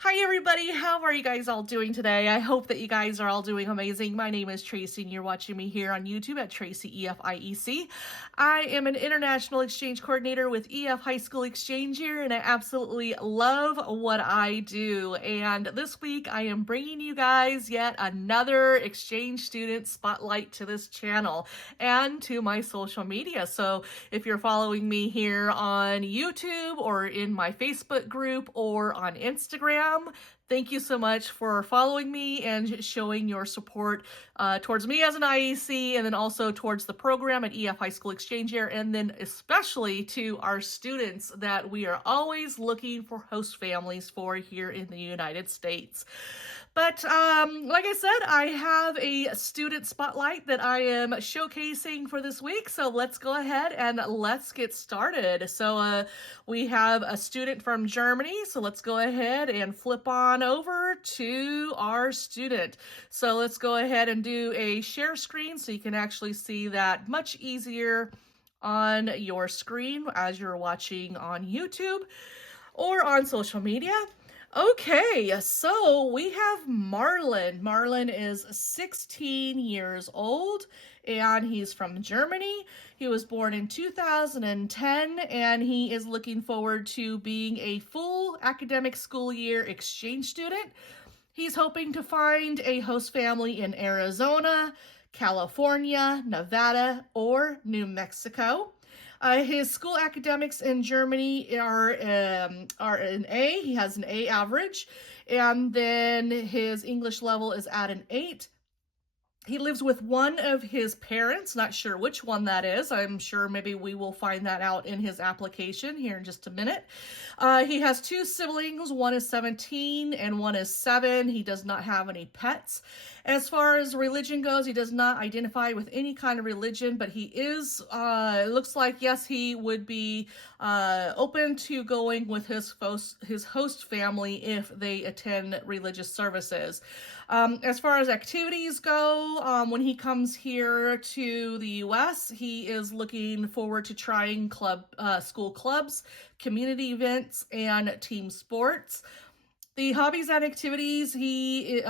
Hi, everybody. How are you guys all doing today? I hope that you guys are all doing amazing. My name is TracEy, and you're watching me here on YouTube at TracEy EFIEC. I am an international exchange coordinator with EF High School Exchange here, and I absolutely love what I do. And this week, I am bringing you guys yet another exchange student spotlight to this channel and to my social media. So if you're following me here on YouTube or in my Facebook group or on Instagram, thank you so much for following me and showing your support towards me as an IEC, and then also towards the program at EF High School Exchange Year, and then especially to our students that we are always looking for host families for here in the United States. But like I said, I have a student spotlight that I am showcasing for this week. So let's go ahead and let's get started. So we have a student from Germany. So let's go ahead and flip on over to our student. So let's go ahead and do a share screen so you can actually see that much easier on your screen as you're watching on YouTube or on social media. Okay, so we have Marlon. Marlon is 16 years old and he's from Germany. He was born in 2010 and he is looking forward to being a full academic school year exchange student. He's hoping to find a host family in Arizona, California, Nevada, or New Mexico. His school academics in Germany are an A. He has an A average, and then his English level is at an 8. He lives with one of his parents, not sure which one that is. I'm sure maybe we will find that out in his application here in just a minute. He has two siblings, one is 17 and one is 7. He does not have any pets. As far as religion goes, he does not identify with any kind of religion, but he is, it looks like, yes, he would be open to going with his host family if they attend religious services. As far as activities go, when he comes here to the U.S., he is looking forward to trying school clubs, community events, and team sports. The hobbies and activities the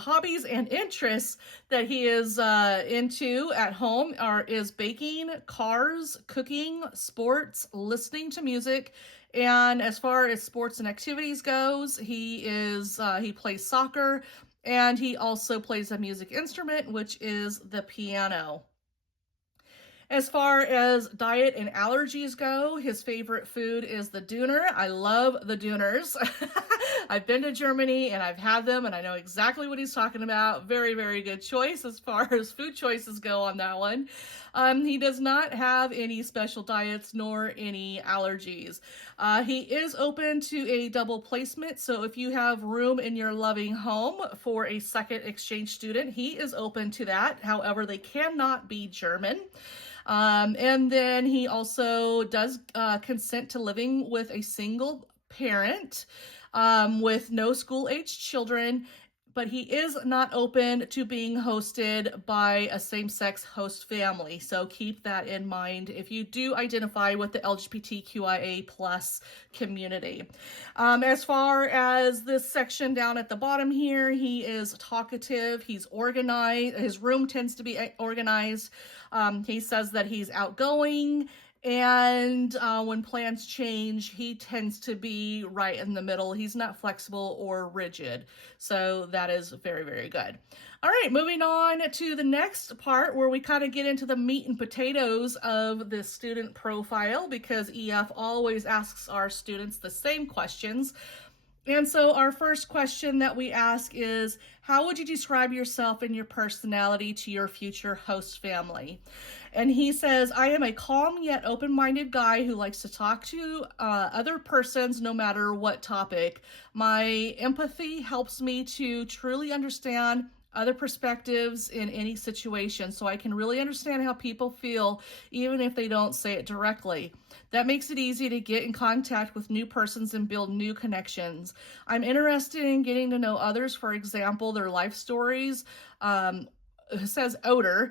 hobbies and interests that he is into at home is baking, cars, cooking, sports, listening to music. And as far as sports and activities goes, he plays soccer, and he also plays a music instrument, which is the piano. As far as diet and allergies go, his favorite food is the Döner. I love the Döners. I've been to Germany and I've had them and I know exactly what he's talking about. Very, very good choice as far as food choices go on that one. He does not have any special diets nor any allergies. He is open to a double placement, so if you have room in your loving home for a second exchange student, he is open to that. However, they cannot be German. And then he also does consent to living with a single parent with no school-age children, but he is not open to being hosted by a same-sex host family. So keep that in mind if you do identify with the LGBTQIA plus community. As far as this section down at the bottom here, he is talkative, he's organized, his room tends to be organized. He says that he's outgoing, and when plans change, he tends to be right in the middle. He's not flexible or rigid. So that is very, very good. All right, moving on to the next part where we kind of get into the meat and potatoes of the student profile, because EF always asks our students the same questions. And so our first question that we ask is, how would you describe yourself and your personality to your future host family? And he says, I am a calm yet open-minded guy who likes to talk to other persons no matter what topic. My empathy helps me to truly understand other perspectives in any situation, so I can really understand how people feel even if they don't say it directly. That makes it easy to get in contact with new persons and build new connections. I'm interested in getting to know others, for example, their life stories. It says odor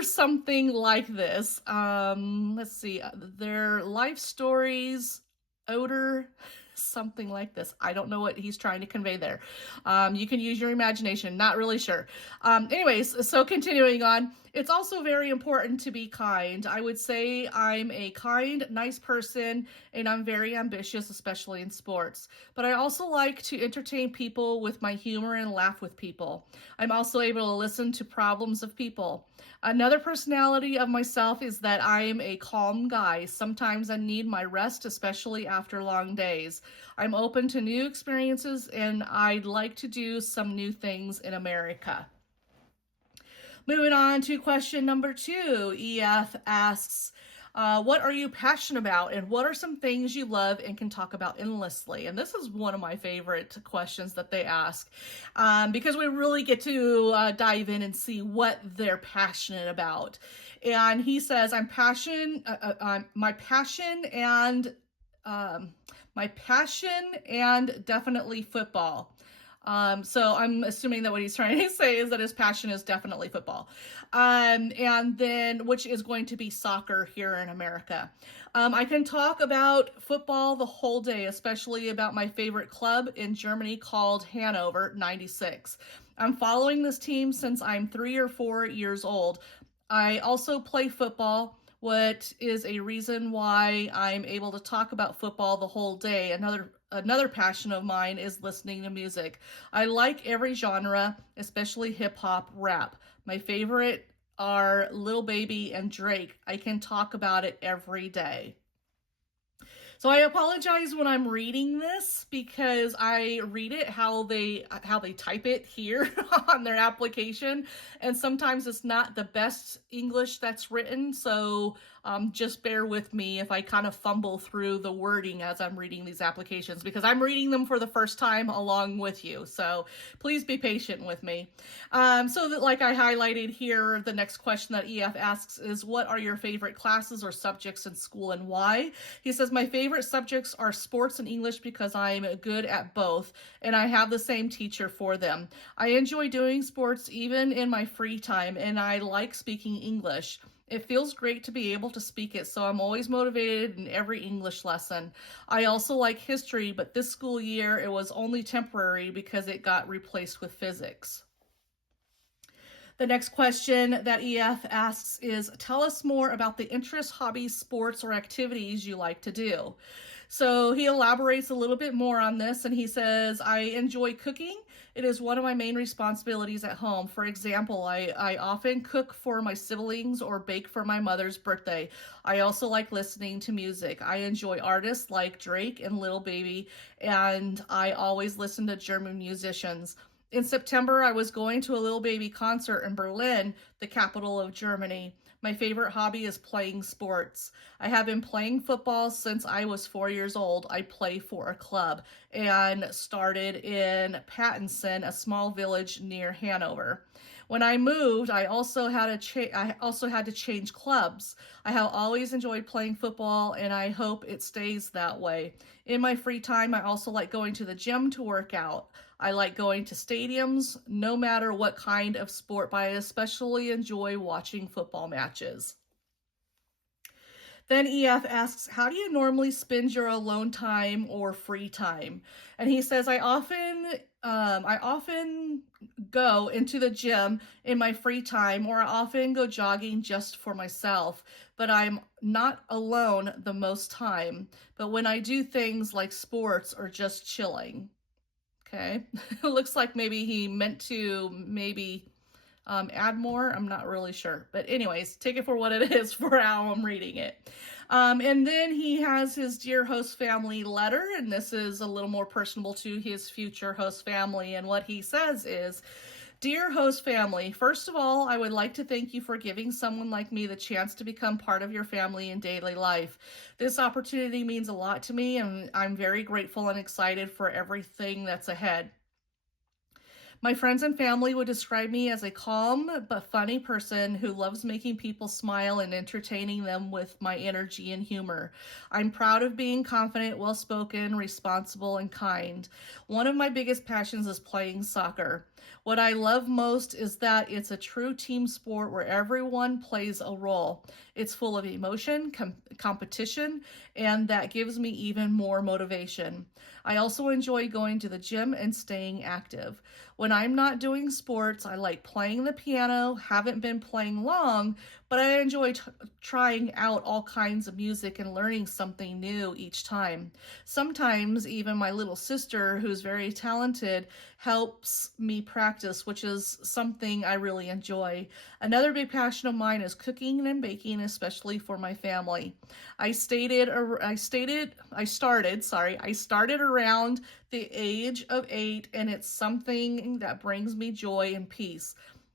something like this. Let's see, their life stories, odor something like this. I don't know what he's trying to convey there. You can use your imagination, not really sure. Anyways, so continuing on, it's also very important to be kind. I would say I'm a kind, nice person, and I'm very ambitious, especially in sports. But I also like to entertain people with my humor and laugh with people. I'm also able to listen to problems of people. Another personality of myself is that I'm a calm guy. Sometimes I need my rest, especially after long days. I'm open to new experiences and I'd like to do some new things in America. Moving on to question number 2, EF asks, what are you passionate about and what are some things you love and can talk about endlessly? And this is one of my favorite questions that they ask because we really get to dive in and see what they're passionate about. And he says, my passion and definitely football. So I'm assuming that what he's trying to say is that his passion is definitely football. And then, which is going to be soccer here in America. I can talk about football the whole day, especially about my favorite club in Germany called Hanover 96. I'm following this team since I'm 3 or 4 years old. I also play football, what is a reason why I'm able to talk about football the whole day. Another passion of mine is listening to music. I like every genre, especially hip hop, rap. My favorite are Lil Baby and Drake. I can talk about it every day. So I apologize when I'm reading this because I read it how they type it here on their application, and sometimes it's not the best English that's written. So just bear with me if I kind of fumble through the wording as I'm reading these applications because I'm reading them for the first time along with you. So please be patient with me. So that, like I highlighted here, the next question that EF asks is, what are your favorite classes or subjects in school and why? He says, my favorite subjects are sports and English because I'm good at both and I have the same teacher for them. I enjoy doing sports even in my free time and I like speaking English. It feels great to be able to speak it, so I'm always motivated in every English lesson. I also like history, but this school year it was only temporary because it got replaced with physics. The next question that EF asks is, tell us more about the interests, hobbies, sports, or activities you like to do. So he elaborates a little bit more on this and he says, I enjoy cooking. It is one of my main responsibilities at home. For example, I often cook for my siblings or bake for my mother's birthday. I also like listening to music. I enjoy artists like Drake and Lil Baby, and I always listen to German musicians. In September, I was going to a Lil Baby concert in Berlin, the capital of Germany. My favorite hobby is playing sports. I have been playing football since I was 4 years old. I play for a club and started in Pattensen, a small village near Hanover. When I moved, I also had to change clubs. I have always enjoyed playing football and I hope it stays that way. In my free time, I also like going to the gym to work out. I like going to stadiums, no matter what kind of sport, but I especially enjoy watching football matches. Then EF asks, how do you normally spend your alone time or free time? And he says, I often go into the gym in my free time, or I often go jogging just for myself, but I'm not alone the most time. But when I do things like sports or just chilling. Okay, it looks like maybe he meant to add more. I'm not really sure. But anyways, take it for what it is for how I'm reading it. And then he has his Dear Host Family letter, and this is a little more personable to his future host family. And what he says is, Dear host family, first of all, I would like to thank you for giving someone like me the chance to become part of your family in daily life. This opportunity means a lot to me, and I'm very grateful and excited for everything that's ahead. My friends and family would describe me as a calm but funny person who loves making people smile and entertaining them with my energy and humor. I'm proud of being confident, well-spoken, responsible, and kind. One of my biggest passions is playing soccer. What I love most is that it's a true team sport where everyone plays a role. It's full of emotion, competition, and that gives me even more motivation. I also enjoy going to the gym and staying active. When I'm not doing sports, I like playing the piano, haven't been playing long, but I enjoy trying out all kinds of music and learning something new each time. Sometimes even my little sister, who's very talented, helps me practice, which is something I really enjoy. Another big passion of mine is cooking and baking, especially for my family. I started around the age of 8, and it's something that brings me joy and peace.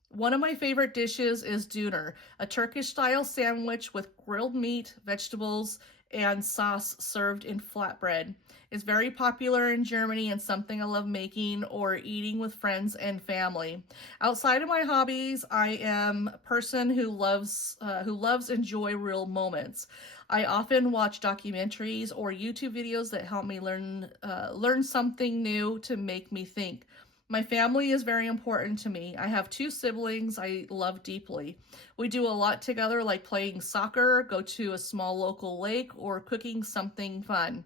One of my favorite dishes is döner, a Turkish style sandwich with grilled meat, vegetables, and sauce served in flatbread. It's very popular in Germany and something I love making or eating with friends and family. Outside of my hobbies, I am a person who loves enjoy real moments. I often watch documentaries or YouTube videos that help me learn something new to make me think. My family is very important to me. I have 2 siblings I love deeply. We do a lot together, like playing soccer, go to a small local lake, or cooking something fun.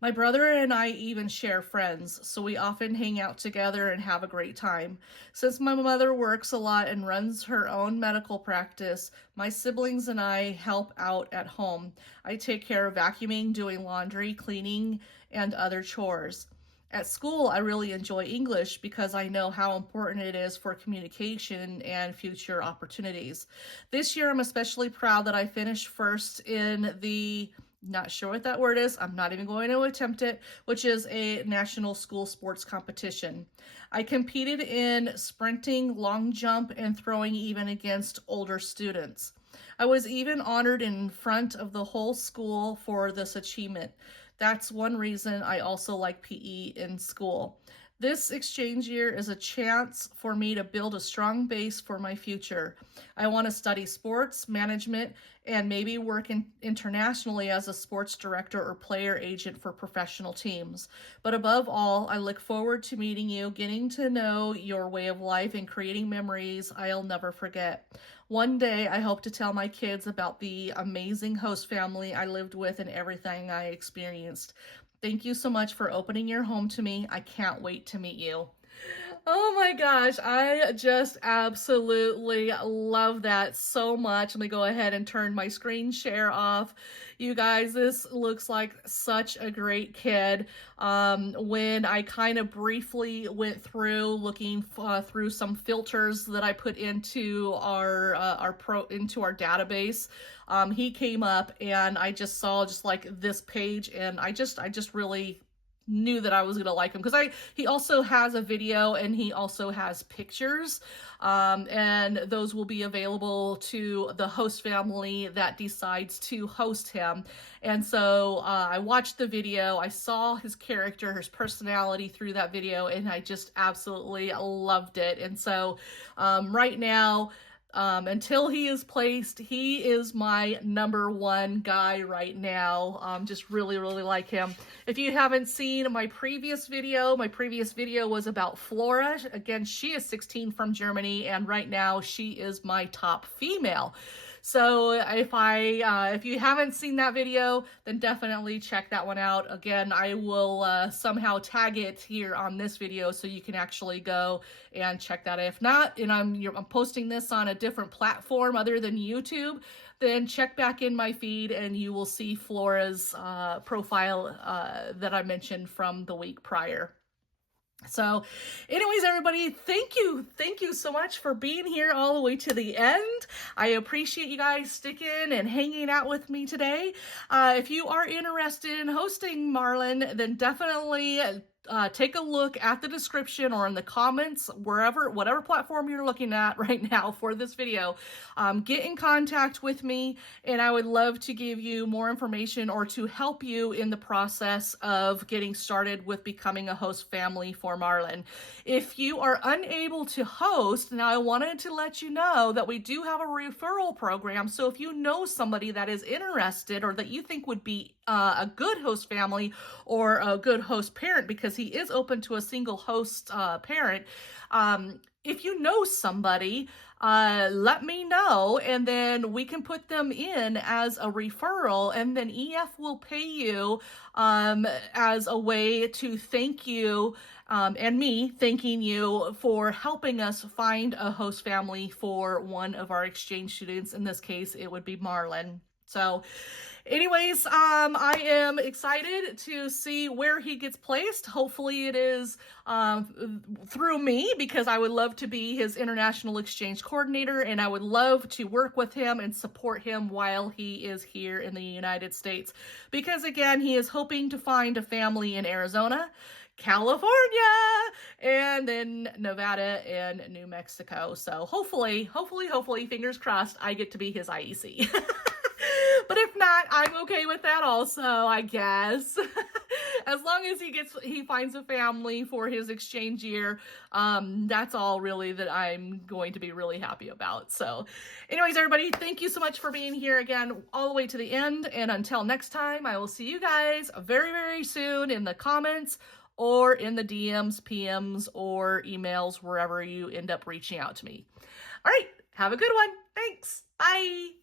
My brother and I even share friends, so we often hang out together and have a great time. Since my mother works a lot and runs her own medical practice, my siblings and I help out at home. I take care of vacuuming, doing laundry, cleaning, and other chores. At school, I really enjoy English because I know how important it is for communication and future opportunities. This year, I'm especially proud that I finished first in the, not sure what that word is, I'm not even going to attempt it, which is a national school sports competition. I competed in sprinting, long jump, and throwing even against older students. I was even honored in front of the whole school for this achievement. That's one reason I also like PE in school. This exchange year is a chance for me to build a strong base for my future. I want to study sports management and maybe work internationally as a sports director or player agent for professional teams. But above all, I look forward to meeting you, getting to know your way of life, and creating memories I'll never forget. One day, I hope to tell my kids about the amazing host family I lived with and everything I experienced. Thank you so much for opening your home to me. I can't wait to meet you. Oh my gosh, I just absolutely love that so much. Let me go ahead and turn my screen share off. You guys, this looks like such a great kid. When I kind of briefly went through looking through some filters that I put into into our database, he came up and I just saw just like this page, and I just really knew that I was gonna like him because he also has a video and he also has pictures, and those will be available to the host family that decides to host him. And so I watched the video, I saw his character, his personality through that video, and I just absolutely loved it. And so right now, until he is placed, he is my #1 guy right now. Just really, really like him. If you haven't seen my previous video was about Flora. Again, she is 16 from Germany, and right now she is my top female. So if you haven't seen that video, then definitely check that one out. Again, I will somehow tag it here on this video so you can actually go and check that. If not, and I'm posting this on a different platform other than YouTube, then check back in my feed and you will see Flora's profile that I mentioned from the week prior. So anyways, everybody, thank you so much for being here all the way to the end. I appreciate you guys sticking and hanging out with me today. If you are interested in hosting Marlon, then definitely take a look at the description or in the comments, whatever platform you're looking at right now for this video. Get in contact with me, and I would love to give you more information or to help you in the process of getting started with becoming a host family for Marlon. If you are unable to host, now I wanted to let you know that we do have a referral program. So if you know somebody that is interested or that you think would be a good host family or a good host parent, because because he is open to a single host parent. If you know somebody, let me know, and then we can put them in as a referral, and then EF will pay you as a way to thank you, and me thanking you for helping us find a host family for one of our exchange students. In this case, it would be Marlon. So anyways, I am excited to see where he gets placed. Hopefully it is through me, because I would love to be his international exchange coordinator, and I would love to work with him and support him while he is here in the United States. Because again, he is hoping to find a family in Arizona, California, and then Nevada and New Mexico. So hopefully, fingers crossed, I get to be his IEC. But if not, I'm okay with that also, I guess. As long as he finds a family for his exchange year, that's all really that I'm going to be really happy about. So anyways, everybody, thank you so much for being here again all the way to the end. And until next time, I will see you guys very, very soon in the comments or in the DMs, PMs, or emails, wherever you end up reaching out to me. All right, have a good one. Thanks. Bye.